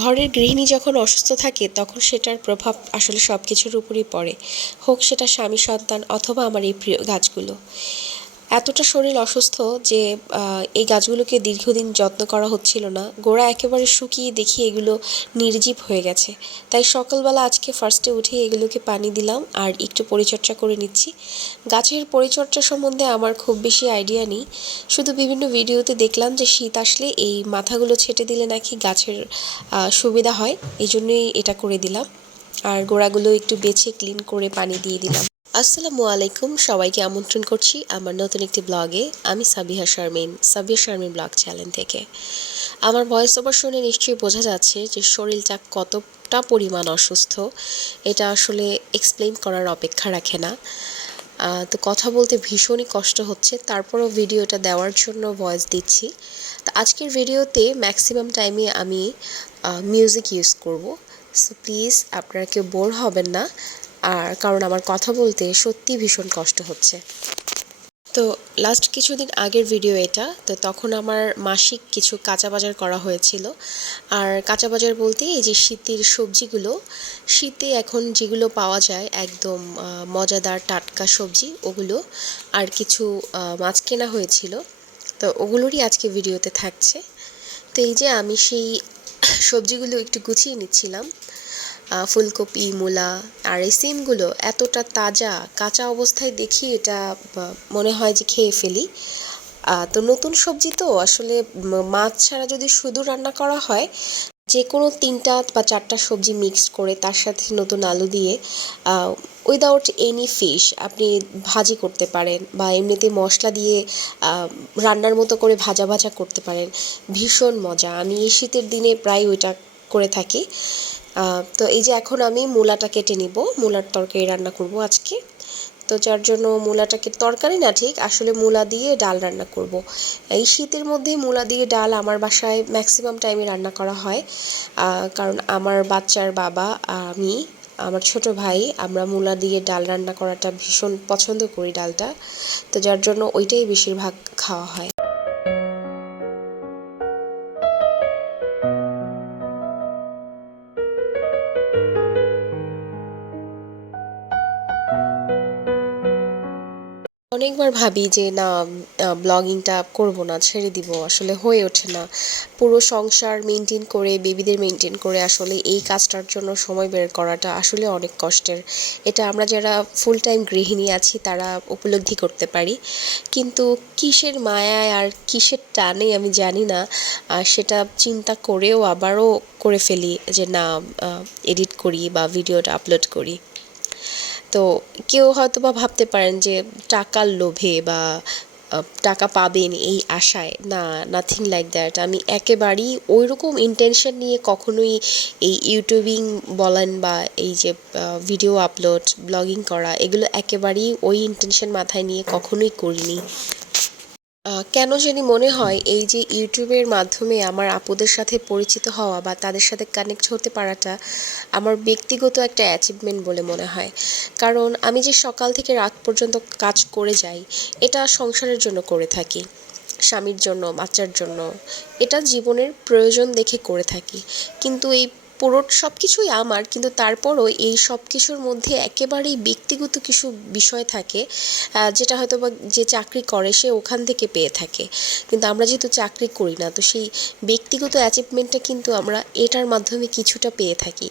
ঘরের গৃহিণী যখন অসুস্থ থাকে তখন সেটার প্রভাব আসলে সব কিছুর উপরই পড়ে, হোক সেটা স্বামী সন্তান অথবা আমার এই প্রিয় গাছগুলো। এতটা শরীর অসুস্থ যে এই গাছগুলোকে দীর্ঘদিন যত্ন করা হচ্ছিল না, গোড়া একেবারে শুকিয়ে দেখি এগুলো নির্জীব হয়ে গেছে। তাই সকালবেলা আজকে ফার্স্টে উঠে এগুলোকে পানি দিলাম আর একটু পরিচর্যা করে নিচ্ছি। গাছের পরিচর্যা সম্বন্ধে আমার খুব বেশি আইডিয়া নেই, শুধু বিভিন্ন ভিডিওতে দেখলাম যে শীত আসলে এই মাথাগুলো ছেটে দিলে নাকি গাছের সুবিধা হয়, এই জন্যই এটা করে দিলাম। আর গোড়াগুলো একটু বেছে ক্লিন করে পানি দিয়ে দিলাম। আসসালামু আলাইকুম, সবাইকে আমন্ত্রণ করছি আমার নতুন একটি ব্লগে। আমি সাবিহা শারমিন, সাবিহা শারমিন ব্লগ চ্যানেল থেকে। আমার ভয়েস ওভার শুনে নিশ্চয়ই বোঝা যাচ্ছে যে শরীরটা কতটা পরিমাণ অসুস্থ, এটা আসলে এক্সপ্লেইন করার অপেক্ষা রাখে না। তো কথা বলতে ভীষণই কষ্ট হচ্ছে, তারপরও ভিডিওটা দেওয়ার জন্য ভয়েস দিচ্ছি। তো আজকের ভিডিওতে ম্যাক্সিমাম টাইমে আমি মিউজিক ইউজ করব, সো প্লিজ আপনারা কেউ বোর হবেন না। আর কারণ আমার কথা বলতে সত্যি ভীষণ কষ্ট হচ্ছে। তো লাস্ট কিছুদিন আগের ভিডিও এটা, তো তখন আমার মাসিক কিছু কাঁচা বাজার করা হয়েছিল। আর কাঁচা বাজার বলতে এই যে শীতের সবজিগুলো, শীতে এখন যেগুলো পাওয়া যায় একদম মজাদার টাটকা সবজি, ওগুলো আর কিছু মাছ কেনা হয়েছিল। তো ওগুলোরই আজকে ভিডিওতে থাকছে। তো এই যে আমি সেই সবজিগুলো একটু গুছিয়ে নিচ্ছিলাম। ফুলকপি, মূলা আর এই সিমগুলো এতটা তাজা, কাঁচা অবস্থায় দেখি এটা মনে হয় যে খেয়ে ফেলি। তো নতুন সবজি তো আসলে মাছ ছাড়া যদি শুধু রান্না করা হয়, যে কোনো 3টা বা 4টা সবজি মিক্সড করে তার সাথে নতুন আলু দিয়ে উইদাউট এনি ফিশ আপনি ভাজি করতে পারেন বা এমনিতে মশলা দিয়ে রান্নার মতো করে ভাজা ভাজা করতে পারেন। ভীষণ মজা, আমি এই শীতের দিনে প্রায় ওইটা করে থাকি। তো এই যে এখন আমি মূলাটা কেটে নিব, মূলার তরকারি রান্না করব আজকে। তো যার জন্য মূলাটাকে, তরকারি না ঠিক, আসলে মূলা দিয়ে ডাল রান্না করব। এই শীতের মধ্যে মূলা দিয়ে ডাল আমার বাসায় ম্যাক্সিমাম টাইমে রান্না করা হয়, কারণ আমার বাচ্চার বাবা, আমি, আমার ছোট ভাই, আমরা মূলা দিয়ে ডাল রান্না করাটা ভীষণ পছন্দ করি ডালটা। তো যার জন্য ওইটাই বেশিরভাগ খাওয়া হয়। অনেকবার ভাবি যে না, ব্লগিংটা করব না, ছেড়ে দিব, আসলে হয়ে ওঠে না। পুরো সংসার মেনটেন করে, বেবিদের মেনটেন করে আসলে এই কাজটার জন্য সময় বের করাটা আসলে অনেক কষ্টের। এটা আমরা যারা ফুল টাইম গৃহিণী আছি তারা উপলব্ধি করতে পারি, কিন্তু কিসের মায়ায় আর কিসের টানে আমি জানি না, সেটা চিন্তা করেও আবারও করে ফেলি যে না, এডিট করি বা ভিডিওটা আপলোড করি। তো কেউ হয়তো বা ভাবতে পারেন যে টাকার লোভে বা টাকা পাবেন এই আশায়, না, নাথিং লাইক দ্যাট। আমি একেবারেই ওই রকম ইন্টেনশন নিয়ে কখনোই এই ইউটিউবিং বলেন বা এই যে ভিডিও আপলোড, ব্লগিং করা, এগুলো একেবারেই ওই ইন্টেনশন মাথায় নিয়ে কখনোই করিনি। কেন জানি মনে হয় এই যে ইউটিউবের মাধ্যমে আমার আপুদের সাথে পরিচিত হওয়া বা তাদের সাথে কানেক্ট হতে পারাটা আমার ব্যক্তিগত একটা অ্যাচিভমেন্ট বলে মনে হয়। কারণ আমি যে সকাল থেকে রাত পর্যন্ত কাজ করে যাই, এটা সংসারের জন্য করে থাকি, স্বামীর জন্য, বাচ্চার জন্য, এটা জীবনের প্রয়োজন দেখে করে থাকি। কিন্তু এই পুরো সব কিছুই আমার, কিন্তু তারপরও এই সব কিছুর মধ্যে একেবারেই ব্যক্তিগত কিছু বিষয় থাকে, যেটা হয়তো বা যে চাকরি করে সে ওখান থেকে পেয়ে থাকে। কিন্তু আমরা যেহেতু চাকরি করি না, তো সেই ব্যক্তিগত অ্যাচিভমেন্টটা কিন্তু আমরা এটার মাধ্যমে কিছুটা পেয়ে থাকি।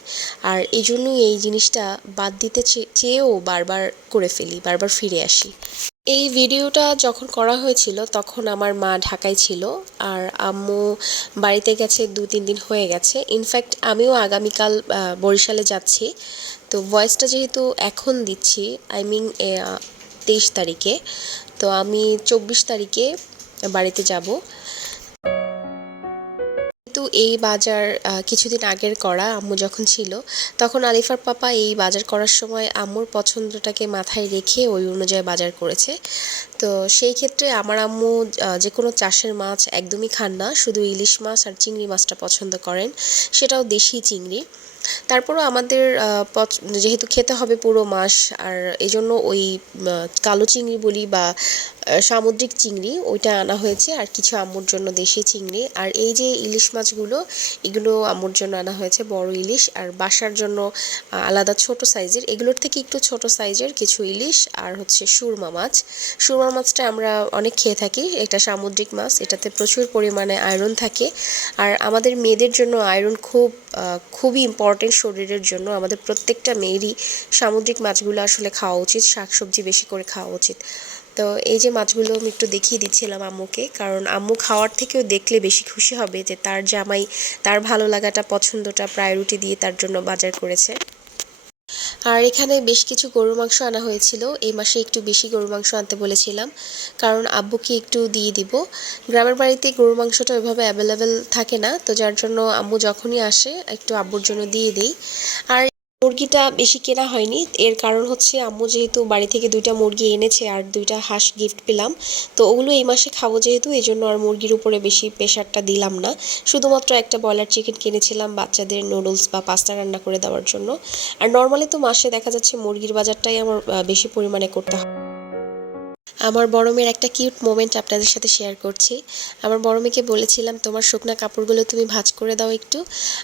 আর এই জন্যই এই জিনিসটা বাদ দিতে চেয়েও বারবার করে ফেলি, বারবার ফিরে আসি। এই ভিডিওটা যখন করা হয়েছিল তখন আমার মা ঢাকায় ছিল, আর আম্মু বাড়িতে গেছে 2-3 দিন হয়ে গেছে। ইনফ্যাক্ট আমিও আগামীকাল বরিশালে যাচ্ছি। তো ভয়েসটা যেহেতু এখন দিচ্ছি, আই মিন 23 তারিখে, তো আমি 24 তারিখে বাড়িতে যাব। কিন্তু এই বাজার কিছুদিন আগের করা, আম্মু যখন ছিল তখন আলিফার পাপা এই বাজার করার সময় আম্মুর পছন্দটাকে মাথায় রেখে ওই অনুযায়ী বাজার করেছে। তো সেই ক্ষেত্রে আমার আম্মু যে কোনো চাষের মাছ একদমই খান না, শুধু ইলিশ মাছ আর চিংড়ি মাছটা পছন্দ করেন, সেটাও দেশি চিংড়ি। তারপরও আমাদের যেহেতু খেতে হবে পুরো মাস, আর এই জন্য ওই কালো চিংড়ি বলি বা সামুদ্রিক চিংড়ি ওইটা আনা হয়েছে, আর কিছু আম্মুর জন্য দেশি চিংড়ি। আর এই যে ইলিশ মাছগুলো, এগুলো আম্মুর জন্য আনা হয়েছে বড় ইলিশ, আর বাসার জন্য আলাদা ছোট সাইজের, এগুলোর থেকে একটু ছোট সাইজের কিছু ইলিশ, আর হচ্ছে সুরমা মাছ। সুরমা মাছটা আমরা অনেক খেয়ে থাকি, এটা সামুদ্রিক মাছ, এটাতে প্রচুর পরিমাণে আয়রন থাকে। আর আমাদের মেয়েদের জন্য আয়রন খুবই ইম্পর্টেন্ট শরীরের জন্য। আমাদের প্রত্যেকটা মেয়েরই সামুদ্রিক মাছগুলো আসলে খাওয়া উচিত, শাকসবজি বেশি করে খাওয়া উচিত। তো এই যে মাছগুলো আমি একটু দেখিয়ে দিচ্ছিলাম আম্মুকে, কারণ আম্মু খাওয়ার থেকেও দেখলে বেশি খুশি হবে যে তার জামাই তার ভালো লাগাটা পছন্দটা প্রায়োরিটি দিয়ে তার জন্য বাজার করেছে। আর এখানে বেশ কিছু গরুর মাংস আনা হয়েছিল, এই মাসে একটু বেশি গরুর মাংস আনতে বলেছিলাম, কারণ আব্বুকে একটু দিয়ে দিব। গ্রামের বাড়িতে গরুর মাংসটা ওইভাবে অ্যাভেলেবেল থাকে না, তো যার জন্য আম্মু যখনই আসে একটু আব্বুর জন্য দিয়ে দেই। আর মুরগিটা বেশি কেনা হয়নি, এর কারণ হচ্ছে আম্মু যেহেতু বাড়ি থেকে 2টা মুরগি এনেছে আর 2টা হাঁস গিফট পেলাম, তো ওগুলো এই মাসে খাবো যেহেতু, এই জন্য আর মুরগির উপরে বেশি প্রেশারটা দিলাম না। শুধুমাত্র একটা ব্রয়লার চিকেন কিনেছিলাম বাচ্চাদের নুডলস বা পাস্তা রান্না করে দেওয়ার জন্য। আর নর্মালি তো মাসে দেখা যাচ্ছে মুরগির বাজারটাই আমার বেশি পরিমাণে করতে হয়। আমার বড় মেয়ের একটা কিউট মোমেন্ট আপনাদের সাথে শেয়ার করছি। আমার বড় মেয়েকে বলেছিলাম তোমার শুকনা কাপড়গুলো তুমি ভাঁজ করে দাও একটু,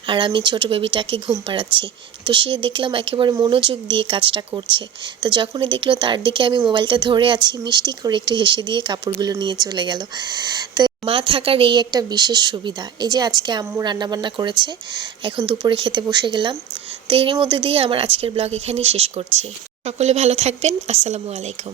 আর আমি ছোট বেবিটাকে ঘুম পাড়াচ্ছি। তো সে দেখলাম একেবারে মনোযোগ দিয়ে কাজটা করছে। তো যখনই দেখলো তার দিকে আমি মোবাইলটা ধরে আছি, মিষ্টি করে একটু হেসে দিয়ে কাপড়গুলো নিয়ে চলে গেল। তো মা থাকার এই একটা বিশেষ সুবিধা। এই যে আজকে আম্মু রান্নাবান্না করেছে, এখন দুপুরে খেতে বসে গেলাম। তো এরই মধ্যে দিয়ে আমার আজকের ব্লগ এখানেই শেষ করছি। সকলে ভালো থাকবেন। আসসালামু আলাইকুম।